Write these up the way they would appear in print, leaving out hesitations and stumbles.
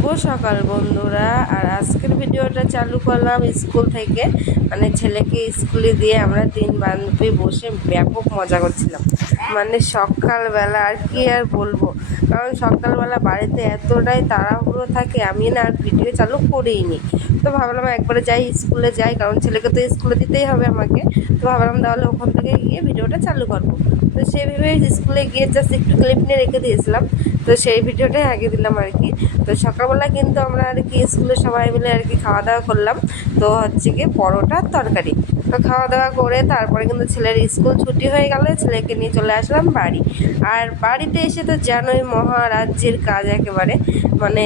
শুভ সকাল বন্ধুরা। আর আজকের ভিডিওটা চালু করলাম স্কুল থেকে, মানে ছেলেকে স্কুলে দিয়ে আমরা 3 বান্ধবী বসে ব্যাপক মজা করছিলাম। মানে সকালবেলা আর কি আর বলবো, কারণ সকালবেলা বাড়িতে এতটাই তাড়াহুড়ো থাকে, আমি না আর ভিডিও চালু করিনি। তো ভাবলাম একবারে যাই, স্কুলে যাই, কারণ ছেলেকে তো স্কুলে দিতেই হবে আমাকে। তো ভাবলাম তাহলে ওখান থেকে গিয়ে ভিডিওটা চালু করবো। তো সেই ভেবে স্কুলে গিয়ে জাস্ট একটু ক্লিপ নিয়ে রেখে দিয়েছিলাম, তো সেই ভিডিওটাই আগে দিলাম আর কি। তো সকালবেলা কিন্তু আমরা আর কি স্কুলে সবাই মিলে আর কি খাওয়া দাওয়া করলাম। তো হচ্ছে কি পরোটার তরকারি। তো খাওয়া দাওয়া করে তারপরে কিন্তু ছেলের স্কুল ছুটি হয়ে গেল, ছেলেকে নিয়ে চলে আসলাম বাড়ি। আর বাড়িতে এসে তো জানোই মহারাজ্যের কাজ একেবারে, মানে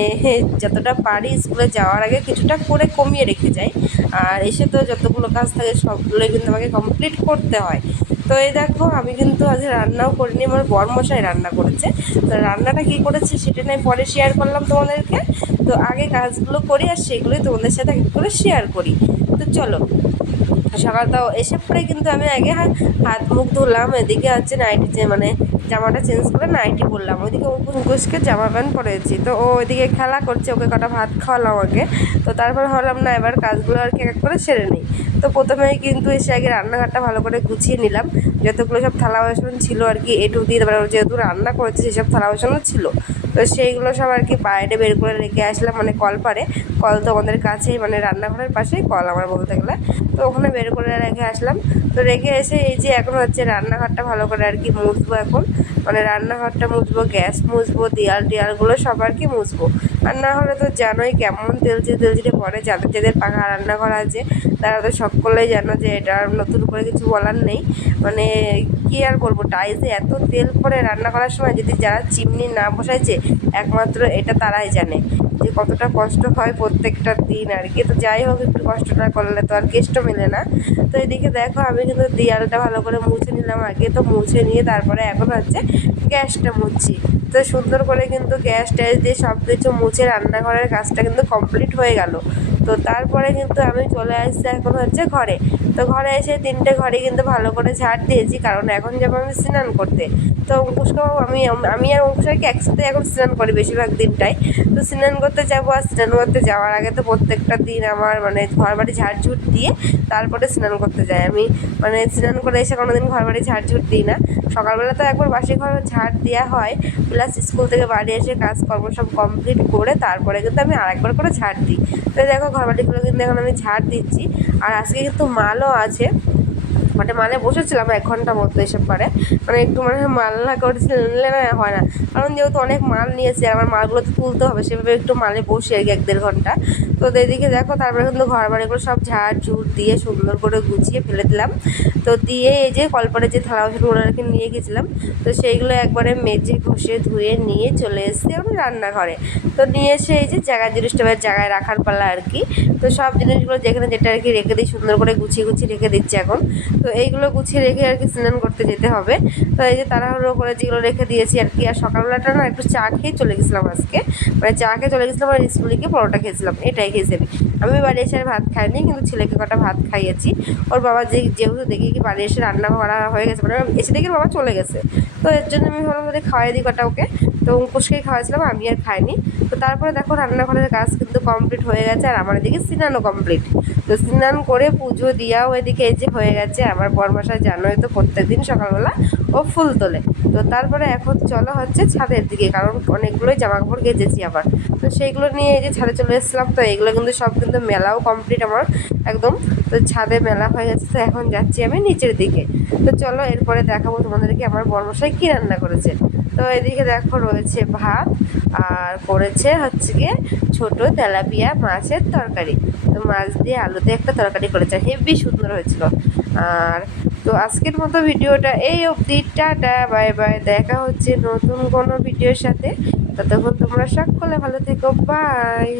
যতটা পারি স্কুলে যাওয়ার আগে কিছুটা করে কমিয়ে রেখে যাই। আর এসে তো যতগুলো কাজ থাকে সবগুলোই কিন্তু আমাকে কমপ্লিট করতে হয়। তো এই দেখো আমি কিন্তু আজ রান্নাও করিনি, আমার বরমশাই রান্না করেছে। তো রান্নাটা কী করেছে সেটা নয় পরে শেয়ার করলাম তোমাদেরকে। তো আগে কাজগুলো করি আর সেগুলোই তোমাদের সাথে এক করে শেয়ার করি। তো চলো, সকালটাও এসে পরে কিন্তু আমি আগে হাত মুখ ধুলাম, এদিকে হচ্ছে নাইটি মানে জামাটা চেঞ্জ করে নাইটি পরলাম। ওইদিকে অঙ্কুশকে জামা প্যান্ট পরেছি, তো ও ওইদিকে খেলা করছে, ওকে কটা ভাত খাওয়ালাম আগে। তো তারপর ভাবলাম না এবার কাজগুলো আর কি এক করে সেরে নিই। তো প্রথমেই কিন্তু এসে আগে রান্নাঘরটা ভালো করে গুছিয়ে নিলাম, যতগুলো সব থালা বাসন ছিল আর কি এটু দিয়ে, তারপরে যেহেতু রান্না করেছে সেসব থালা বাসনও ছিল। তো সেইগুলো সব আর কি বাইরে বের করে রেখে আসলাম, মানে কল পারে। কল তো আমাদের কাছেই, মানে রান্নাঘরের পাশেই কল আমার বলতে গেলে। তো ওখানে বের করে রেখে আসলাম। তো রেখে এসে এই যে এখন হচ্ছে রান্নাঘরটা ভালো করে আর কি মুছবো এখন, মানে রান্নাঘরটা মুছবো, গ্যাস মুছবো, দেয়াল টিয়ালগুলো সব আর কি মুছবো। আর না হলে তো জানোই কেমন তেলচিটে পড়ে। যাদের যাদের পাকা রান্নাঘর আছে তারা তো সকলেই জানো যে এটা নতুন করে কিছু বলার নেই। মানে কী আর বলবো, টাইলসে এত তেল পড়ে রান্না করার সময়, যদি যারা চিমনি না বসাইছে একমাত্র এটা তারাই জানে যে কতটা কষ্ট হয় প্রত্যেকটা দিন আর কি। তো যাই হোক, একটু কষ্টটা করলে তো আর কেষ্ট মেলে না। তো এদিকে দেখো আমি কিন্তু দেয়ালটা ভালো করে মুছে নিলাম আগে। তো মুছে নিয়ে তারপরে এখন হচ্ছে গ্যাসটা মুছছি। তো সুন্দর করে কিন্তু গ্যাস ট্যাস দিয়ে সব কিছু মুছে রান্নাঘরের কাজটা কিন্তু কমপ্লিট হয়ে গেল। তো তারপরে কিন্তু আমি চলে আসছি এখন হচ্ছে ঘরে। তো ঘরে এসে 3টে ঘরে কিন্তু ভালো করে ঝাড় দিয়েছি, কারণ এখন যাবো আমি স্নান করতে। তো অঙ্কুশকেও আমি আর অঙ্কুশ আর কি একসাথে এখন স্নান করি বেশিরভাগ দিনটাই। তো স্নান করতে যাবো, আর স্নান করতে যাওয়ার আগে তো প্রত্যেকটা দিন আমার মানে ঘর বাড়ি ঝাড়ঝুট দিয়ে তারপরে স্নান করতে যাই আমি। মানে স্নান করে এসে কোনো দিন ঘর বাড়ি ঝাড়ঝুট দিই না। সকালবেলা তো একবার বাসি ঘর ঝাড় দেওয়া হয়, প্লাস স্কুল থেকে বাড়ি এসে কাজকর্ম সব কমপ্লিট করে তারপরে কিন্তু আমি আরেকবার করে ঝাড় দিই। তো দেখো ঘর বাড়িগুলো কিন্তু এখন আমি ঝাড় দিচ্ছি। আর আজকে কিন্তু মালও আছে, মানে মালে বসেছিলাম 1 ঘন্টা মতো এসব পারে, মানে একটু মানে মাল না করলে না হয় না, কারণ যেহেতু অনেক মাল নিয়েছি আর আমার মালগুলো তো তুলতে হবে, সেভাবে একটু মালে বসে আর কি 1-1.5 ঘন্টা। তো এদিকে দেখো তারপরে কিন্তু ঘর বাড়িগুলো সব ঝাড় ঝুড় দিয়ে সুন্দর করে গুছিয়ে ফেলে দিলাম। তো দিয়ে এই যে কলপারে যে থালা বাসনগুলো আর কি নিয়ে গেছিলাম, তো সেইগুলো একবারে মেজে ঘষে ধুয়ে নিয়ে চলে এসেছি আমি রান্নাঘরে। তো নিয়ে এসে এই যে জিনিসটা জায়গায় রাখার পালা আর কি। তো সব জিনিসগুলো যেখানে যেটা আর কি রেখে দিই, সুন্দর করে গুছিয়ে গুছিয়ে রেখে দিচ্ছি এখন। তো এইগুলো গুছিয়ে রেখে আর কি স্নান করতে যেতে হবে। তো এই যে তাড়াহুড়ো করে যেগুলো রেখে দিয়েছি আর কি। আর সকালবেলাটা না একটু চা খেয়ে চলে গেছিলাম আজকে, মানে চা খেয়ে চলে গেছিলাম আর স্কুলে গিয়ে পরোটা খেয়েছিলাম, এটাই খেয়েছি আমি বাড়ি এসে আর ভাত খাইনি, কিন্তু ছেলেকে কটা ভাত খাইয়েছি। ওর বাবা যেহেতু দেখি কি বাড়ি এসে রান্না করা হয়ে গেছে, মানে এসে দেখি বাবা চলে গেছে, তো এর জন্য আমি ভাবলাম যে খাওয়াই দিই কটা ওকে। তো অঙ্কুশকেই খাওয়াইছিলাম, আমি আর খাইনি। তো তারপরে দেখো রান্নাঘরের কাজ কিন্তু কমপ্লিট হয়ে গেছে, আর আমার এদিকে স্নানও কমপ্লিট। তো স্নান করে পুজো দিয়াও এদিকে এই যে হয়ে গেছে। আমার বরমশাই জানোই তো প্রত্যেকদিন সকালবেলা ও ফুল তোলে। তো তারপরে এখন চলো হচ্ছে ছাদের দিকে, কারণ অনেকগুলোই জামা কাপড় গেজেছি আবার। তো সেইগুলো নিয়ে এই যে ছাদে চলে এসেছিলাম। তো এইগুলো কিন্তু সব কিন্তু মেলাও কমপ্লিট আমার একদম। তো ছাদে মেলা হয়ে গেছে, তো এখন যাচ্ছি আমি নিচের দিকে। তো চলো এরপরে দেখাবো তোমাদেরকে আমার বরমশাই কী রান্না করেছে। তো এদিকে দেখো রয়েছে ভাত, আর করেছে হচ্ছে গিয়ে ছোট তেলাপিয়া মাছের তরকারি। তো মাছ দিয়ে আলু দিয়ে একটা তরকারি করেছে, হেভি সুন্দর হয়েছিল। আর তো আজকের মতো ভিডিওটা এই অবধি, টাটা বাই বাই, দেখা হচ্ছে নতুন কোনো ভিডিওর সাথে। ততক্ষণ তোমরা সকলে ভালো থেকো, বাই।